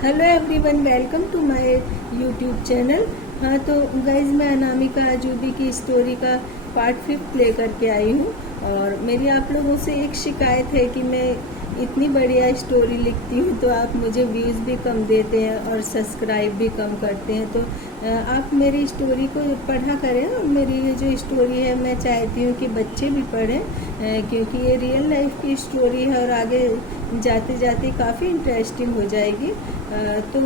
Hello everyone, welcome to my YouTube channel. हाँ तो guys, मैं अनामिका अजूबी की स्टोरी का पार्ट 5 लेकर के आई हूँ। और मेरी आप लोगों से एक शिकायत है कि मैं इतनी बढ़िया स्टोरी लिखती हूँ तो आप मुझे व्यूज़ भी कम देते हैं और सब्सक्राइब भी कम करते हैं। तो आप मेरी स्टोरी को पढ़ा करें। और मेरी ये जो स्टोरी है मैं चाहती हूँ कि बच्चे भी पढ़ें, क्योंकि ये रियल लाइफ की स्टोरी है और आगे जाते जाते काफ़ी इंटरेस्टिंग हो जाएगी। तो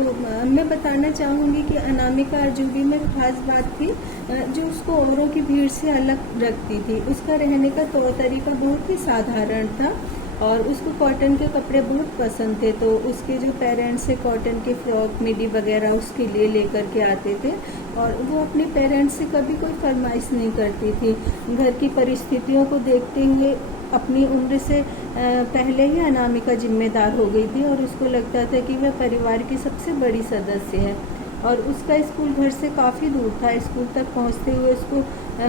मैं बताना चाहूँगी कि अनामिका अजूबी में ख़ास बात थी जो उसको औरों की भीड़ से अलग रखती थी। उसका रहने का तौर तरीका बहुत ही साधारण था और उसको कॉटन के कपड़े बहुत पसंद थे। तो उसके जो पेरेंट्स से कॉटन के फ्रॉक मिडी वगैरह उसके लिए लेकर के आते थे और वो अपने पेरेंट्स से कभी कोई फरमाइश नहीं करती थी। घर की परिस्थितियों को देखते हुए अपनी उम्र से पहले ही अनामिका जिम्मेदार हो गई थी और उसको लगता था कि वह परिवार की सबसे बड़ी सदस्य है। और उसका स्कूल घर से काफ़ी दूर था। स्कूल तक पहुंचते हुए उसको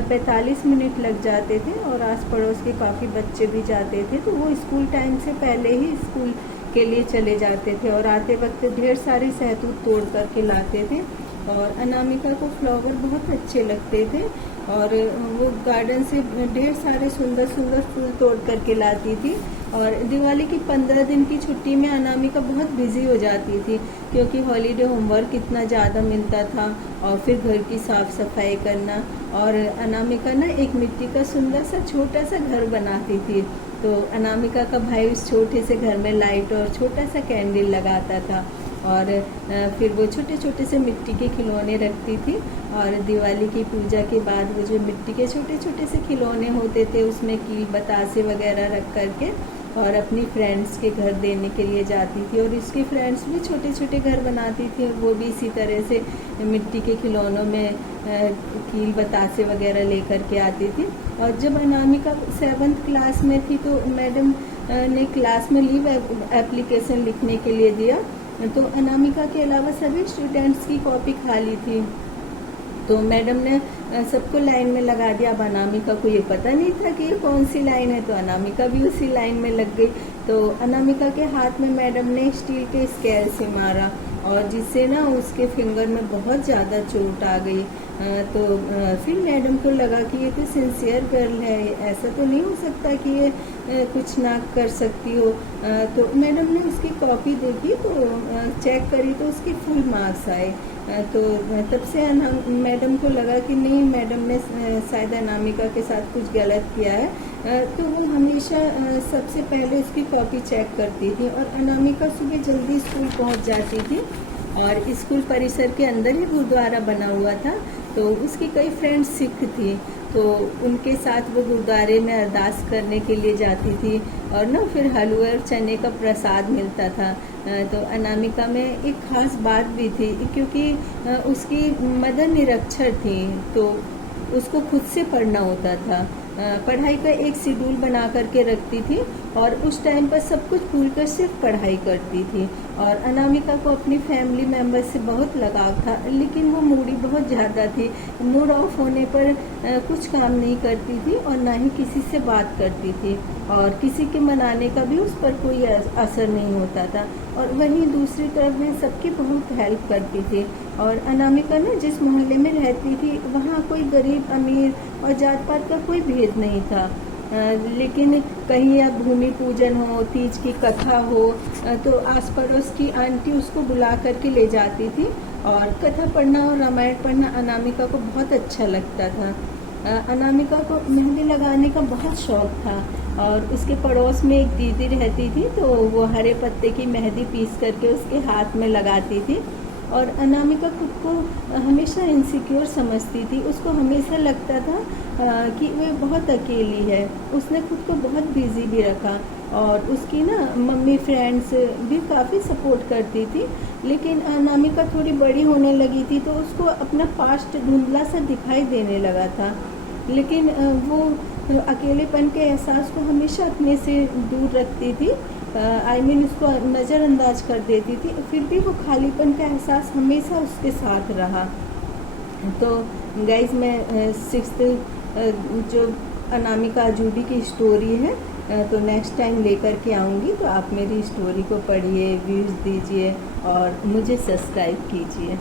45 मिनट लग जाते थे और आस पड़ोस के काफ़ी बच्चे भी जाते थे। तो वो स्कूल टाइम से पहले ही स्कूल के लिए चले जाते थे और आते वक्त ढेर सारे सहतूत तोड़ करके लाते थे। और अनामिका को फ्लावर बहुत अच्छे लगते थे और वो गार्डन से ढेर सारे सुंदर सुंदर फूल तोड़ करके लाती थी। और दिवाली की 15 दिन की छुट्टी में अनामिका बहुत बिजी हो जाती थी, क्योंकि हॉलीडे होमवर्क इतना ज़्यादा मिलता था और फिर घर की साफ सफाई करना। और अनामिका ना एक मिट्टी का सुंदर सा छोटा सा घर बनाती थी। तो अनामिका का भाई उस छोटे से घर में लाइट और छोटा सा कैंडल लगाता था और फिर वो छोटे छोटे से मिट्टी के खिलौने रखती थी। और दिवाली की पूजा के बाद वो जो मिट्टी के छोटे छोटे से खिलौने होते थे उसमें कील बतासे वगैरह रख करके और अपनी फ्रेंड्स के घर देने के लिए जाती थी। और इसकी फ्रेंड्स भी छोटे छोटे घर बनाती थी और वो भी इसी तरह से मिट्टी के खिलौनों में कील बतासे वगैरह लेकर के आती थी। और जब अनामिका 7th क्लास में थी तो मैडम ने क्लास में लीव एप्लीकेशन लिखने के लिए दिया। तो अनामिका के अलावा सभी स्टूडेंट्स की कॉपी खाली थी। तो मैडम ने सबको लाइन में लगा दिया। अब अनामिका को ये पता नहीं था कि ये कौन सी लाइन है, तो अनामिका भी उसी लाइन में लग गई। तो अनामिका के हाथ में मैडम ने स्टील के स्केल से मारा और जिससे ना उसके फिंगर में बहुत ज़्यादा चोट आ गई। तो फिर मैडम को लगा कि ये तो सिंसियर गर्ल है, ऐसा तो नहीं हो सकता कि ये कुछ ना कर सकती हो। तो मैडम ने उसकी कॉपी देखी तो चेक करी तो उसके फुल मार्क्स आए। तो तब से मैडम को लगा कि नहीं, मैडम ने शायद अनामिका के साथ कुछ गलत किया है। तो वो हमेशा सबसे पहले उसकी कॉपी चेक करती थी। और अनामिका सुबह जल्दी स्कूल पहुंच जाती थी और स्कूल परिसर के अंदर ही गुरुद्वारा बना हुआ था। तो उसकी कई फ्रेंड्स सिख थी, तो उनके साथ वो गुरुद्वारे में अरदास करने के लिए जाती थी। और ना फिर हलवा और चने का प्रसाद मिलता था। तो अनामिका में एक खास बात भी थी, क्योंकि उसकी मदर निरक्षर थी तो उसको खुद से पढ़ना होता था। पढ़ाई का एक शेड्यूल बना करके रखती थी और उस टाइम पर सब कुछ भूलकर सिर्फ पढ़ाई करती थी। और अनामिका को अपनी फैमिली मेम्बर से बहुत लगाव था, लेकिन वो मूडी बहुत ज़्यादा थी। मूड ऑफ होने पर कुछ काम नहीं करती थी और ना ही किसी से बात करती थी और किसी के मनाने का भी उस पर कोई असर नहीं होता था। और वहीं दूसरी तरफ में सबकी बहुत हेल्प करती थी। और अनामिका ना जिस मोहल्ले में रहती थी वहाँ कोई गरीब अमीर और जात पात का कोई भेद नहीं था। लेकिन कहीं अब भूमि पूजन हो, तीज की कथा हो, तो आस पड़ोस की आंटी उसको बुला करके ले जाती थी। और कथा पढ़ना और रामायण पढ़ना अनामिका को बहुत अच्छा लगता था। अनामिका को मेहंदी लगाने का बहुत शौक था और उसके पड़ोस में एक दीदी रहती थी, तो वो हरे पत्ते की मेहंदी पीस करके उसके हाथ में लगाती थी। और अनामिका खुद को हमेशा इनसिक्योर समझती थी। उसको हमेशा लगता था कि वह बहुत अकेली है। उसने खुद को बहुत बिजी भी रखा और उसकी ना मम्मी फ्रेंड्स भी काफ़ी सपोर्ट करती थी। लेकिन अनामिका थोड़ी बड़ी होने लगी थी तो उसको अपना पास्ट धुंधला सा दिखाई देने लगा था। लेकिन वो अकेलेपन के एहसास को हमेशा अपने से दूर रखती थी। उसको नज़रअंदाज कर देती थी। फिर भी वो खालीपन का एहसास हमेशा उसके साथ रहा। तो गाइज, मैं 6th जो अनामिका अजूबी की स्टोरी है तो नेक्स्ट टाइम लेकर के आऊँगी। तो आप मेरी स्टोरी को पढ़िए, व्यूज़ दीजिए और मुझे सब्सक्राइब कीजिए।